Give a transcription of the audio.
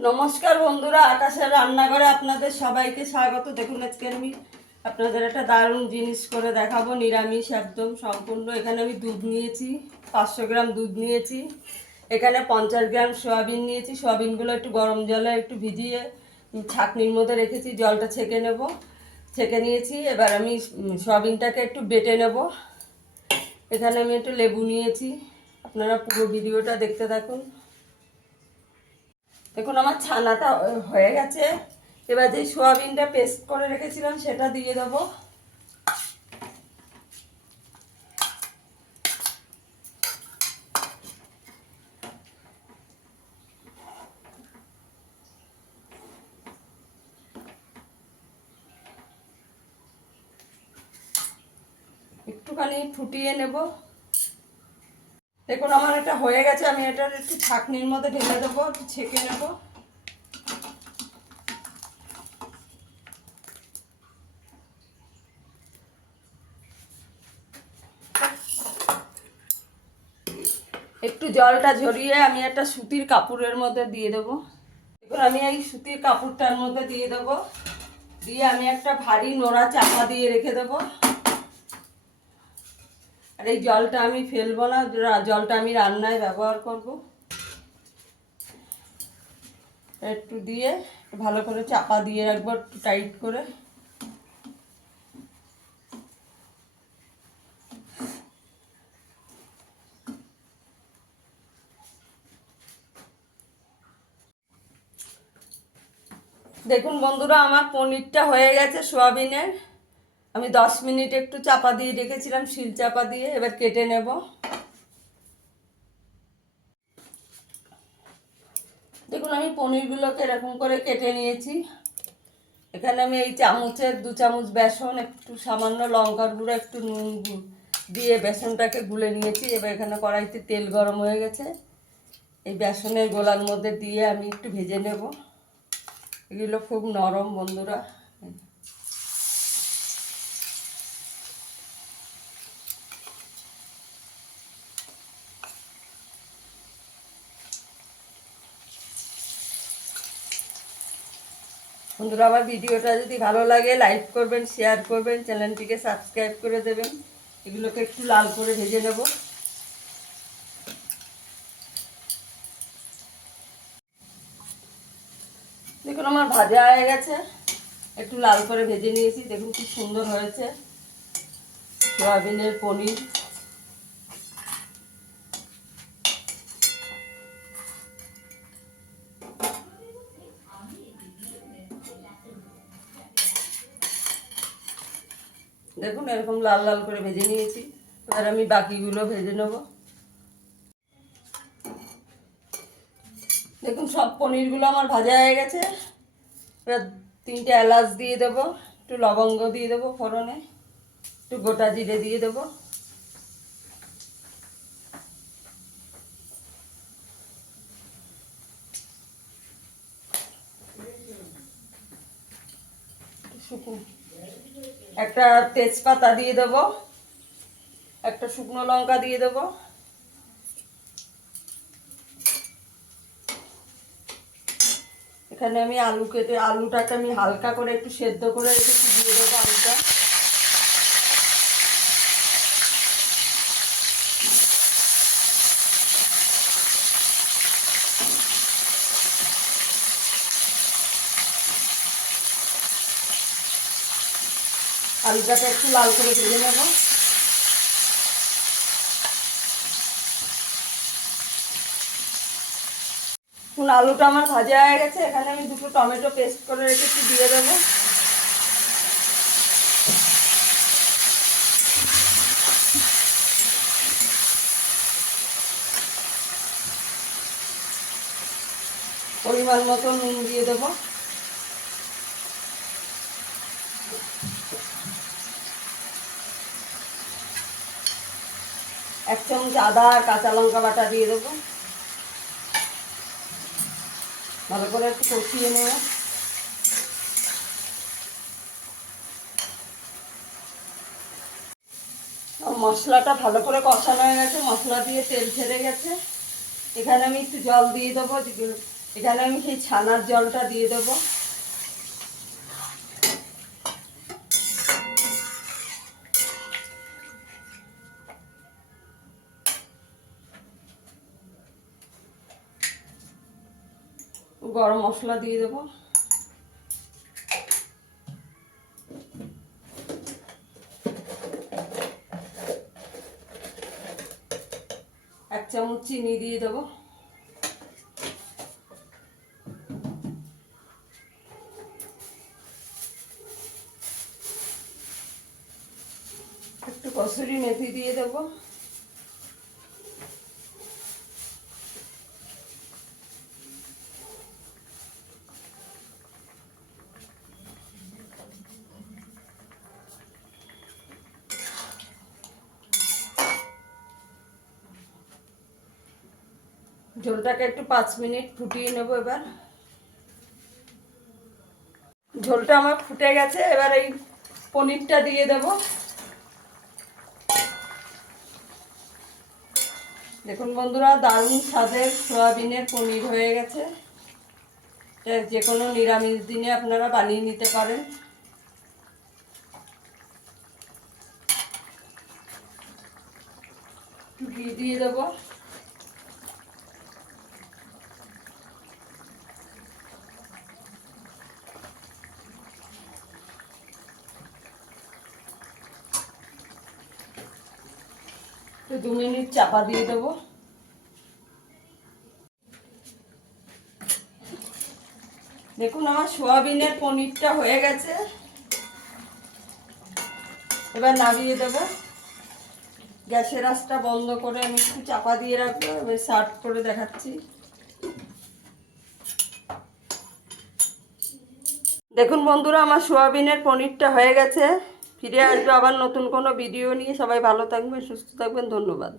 নমস্কার বন্ধুরা, আকাশের রান্নাঘরে আপনাদের সবাইকে স্বাগত। দেখুন আজকে আমি আপনাদের একটা দারুণ জিনিস করে দেখাবো, নিরামিষ একদম সম্পূর্ণ। এখানে আমি দুধ নিয়েছি, 500 গ্রাম দুধ নিয়েছি। এখানে 50 গ্রাম সয়াবিন নিয়েছি। সয়াবিনগুলো একটু গরম জলে একটু ভিজিয়ে ছাঁকনির মধ্যে রেখেছি, জলটা ছেঁকে নেব। ছেঁকে নিয়েছি। এবার আমি সয়াবিনটাকে একটু বেটে নেব। এখানে আমি একটু লেবু নিয়েছি। আপনারা পুরো ভিডিওটা দেখতে থাকুন। দেখুন আমার ছানাটা হয়ে গেছে। এবার যে সোয়াবিনটা পেস্ট করে রেখেছিলাম সেটা দিয়ে দেবো। একটুখানি ফুটিয়ে নেব। দেখুন আমার এটা হয়ে গেছে। আমি এটা একটু ছাঁকনির মধ্যে ঢেলে দেবো, একটু ছেঁকে নেব। একটু জলটা ঝরিয়ে আমি একটা সুতির কাপড়ের মধ্যে দিয়ে দেবো। এবার আমি এই সুতির কাপড়টার মধ্যে দিয়ে দেবো। দিয়ে আমি একটা ভারী নোড়া চাপা দিয়ে রেখে দেবো। আর এই জলটা আমি ফেলবো না, জলটা আমি রান্নায় ব্যবহার করব। একটু দিয়ে ভালো করে চাপা দিয়ে রাখবো, একটু টাইট করে। দেখুন বন্ধুরা, আমার পনিরটা হয়ে গেছে সোয়াবিনের। আমি 10 মিনিট একটু চাপা দিয়ে রেখেছিলাম, শিল চাপা দিয়ে। এবার কেটে নেব। দেখুন আমি পনিরগুলোকে এরকম করে কেটে নিয়েছি। এখানে আমি এই চামচের 2 চামচ বেসন, একটু সামান্য লঙ্কার গুঁড়ো, একটু নুন দিয়ে বেসনটাকে গুলে নিয়েছি। এবার এখানে কড়াইতে তেল গরম হয়ে গেছে। এই বেসনের গোলার মধ্যে দিয়ে আমি একটু ভেজে নেব। এগুলো খুব নরম বন্ধুরা। বন্ধুরা আমার ভিডিওটা যদি ভালো লাগে লাইক করবেন, শেয়ার করবেন, চ্যানেলটিকে সাবস্ক্রাইব করে দেবেন। এগুলোকে একটু লাল করে ভেজে নেব। দেখুন আমার ভাজা হয়ে গেছে, একটু লাল করে ভেজে নিয়েছি। দেখুন কি সুন্দর হয়েছে সয়াবিনের পনির। দেখুন এরকম লাল লাল করে ভেজে নিয়েছি। এবার আমি বাকিগুলো ভেজে নেব। দেখুন সব পনিরগুলো আমার ভাজা হয়ে গেছে। এবার 3টে এলাচ দিয়ে দেবো, একটু লবঙ্গ দিয়ে দেবো ফোড়নে, একটু গোটা জিরে দিয়ে দেবো। একটা তেজপাতা দিয়ে দেবো, একটা শুকনো লঙ্কা দিয়ে দেবো। এখানে আমি আলুটাকে আমি হালকা করে একটু সেদ্ধ করে রেখেছি, দিয়ে দেবো আলুটা। আলুটাকে একটু লাল করে ভেজে নেব। আলুটা আমার ভাজা হয়ে গেছে। এখানে আমি 2টো টমেটো পেস্ট করে রেখেছি, দিয়ে দেবো। পরিমাণ মতো নুন দিয়ে দেবো। এক চামচ আদা আর কাঁচা লঙ্কা বাটা দিয়ে দেবো। ভালো করে একটু কষিয়ে নেব। মশলাটা ভালো করে কষানো হয়ে গেছে, মশলা দিয়ে তেল ছেড়ে গেছে। এখানে আমি একটু জল দিয়ে দেবো, এখানে আমি সেই ছানার জলটা দিয়ে দেবো। গরম মশলা দিয়ে দেবো। এক চামচ চিনি দিয়ে দেবো। একটু কসুরি মেথি দিয়ে দেবো। ঝোলটাকে একটু 5 মিনিট ফুটিয়ে নেব। এবার ঝোলটা আমার ফুটে গেছে, এবার এই পনিরটা দিয়ে দেব। দেখুন বন্ধুরা, দারুণ স্বাদের সয়াবিনের পনির হয়ে গেছে। এটা যে কোনো নিরামিষ দিনে আপনারা বানিয়ে নিতে পারেন। ঘি দিয়ে দেবো। তো 2 মিনিট চাপা দিয়ে দেবো। দেখুন আমার সোয়াবিনের পনিরটা হয়ে গেছে। এবার নামিয়ে দেবো। গ্যাসের আঁচটা বন্ধ করে আমি একটু চাপা দিয়ে রাখবো। এবার সার্ভ করে দেখাচ্ছি। দেখুন বন্ধুরা, আমার সোয়াবিনের পনিরটা হয়ে গেছে। ফিরে আসবো আবার নতুন কোনো ভিডিও নিয়ে। সবাই ভালো থাকবেন, সুস্থ থাকবেন। ধন্যবাদ।